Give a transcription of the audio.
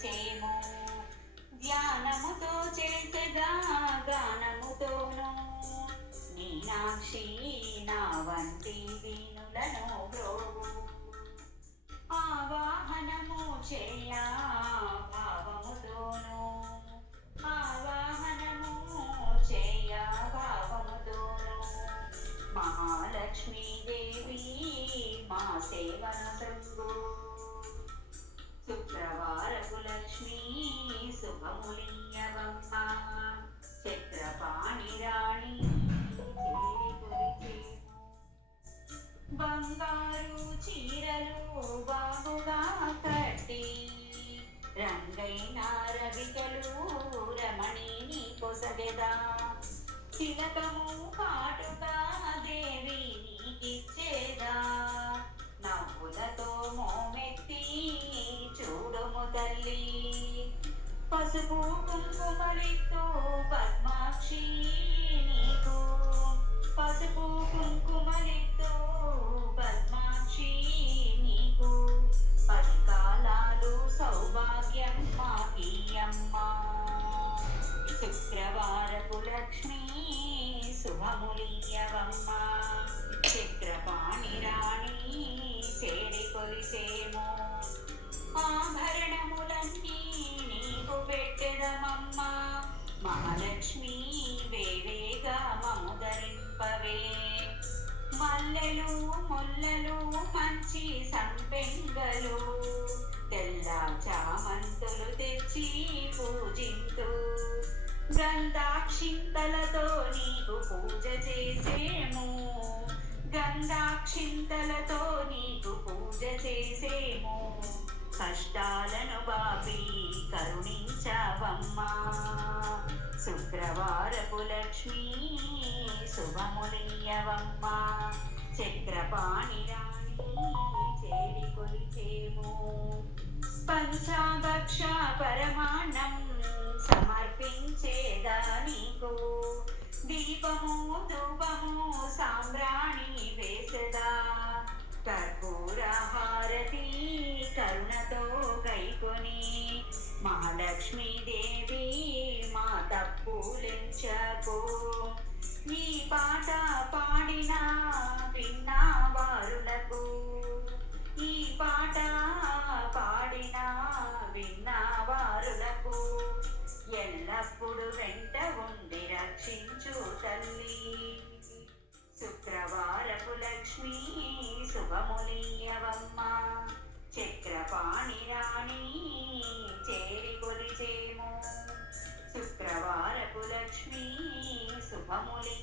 కొలిచేము. ధ్యానముతో చేసగా గానముతోను మీనాక్షి నా వంటి దీనులను బ్రోవు. ఆవాహనము చేయా భావముతోను ఆవాహనము చేయా భావముతోను మహాలక్ష్మీదేవి మా సేవను సంగు. శుక్రవారపు లక్ష్మీ శుభములియవమ్మ చక్రపాణి రాణి బంగారు చీరలు బాగుగా కట్టి రంగైన రవికలు రమణిని కొసగెదా. తిలకము కాటుగా దేవి నీకిచ్చేదా. నవ్వులతో మోమెత్తి చూడుము తల్లి. పసుపు కుంకుమలితో పద్మాక్షి నీకు పసుపు కుంకుమలితో పద్మాక్షి నీకు. 10 కాలాలు సౌభాగ్యం మాకీయమ్మా. శుక్రవారపు లక్ష్మీ శుభములియవమ్మ చక్రపాణి రాణి చేరి కొలిచేము. ఆభరణములన్నీ నీకు పెట్టెదమమ్మ. మహాలక్ష్మి వేవేగా మము ధరింపవే. మల్లెలు ముల్లలు మంచి సంపెంగలు తెల్ల చామంతులు తెచ్చి పూజింతు. గంధాక్షింతలతో నీకు పూజ చేసేము. గంధాక్షింతలతో నీకు పూజ చేసేము. కష్టాలను బాపి కరుణించవమ్మా. శుక్రవారపు లక్ష్మీ శుభములియవమ్మ చక్రపాణి రాణి చేరి కొలిచేము. పంచాభక్ష పరమాన్నం సమర్పించేదా నీకు. దీపము ధూపము సాంబ్రాణి వేసదా. కర్పూర హారతి కరుణతో కైకొని మహాలక్ష్మీదేవి మా తప్పులెంచకు. ఈ పాట పాడిన విన్నా వారులకు ఈ పాట పాడిన విన్నా వారులకు ఎల్లప్పుడు వెంట ఉండి రక్షించు తల్లి. శుక్రవారపు లక్ష్మీ శుభములియవమ్మ చక్రపాణి రాణి చేరి కొలిచేము. శుక్రవారపు లక్ష్మీ శుభములి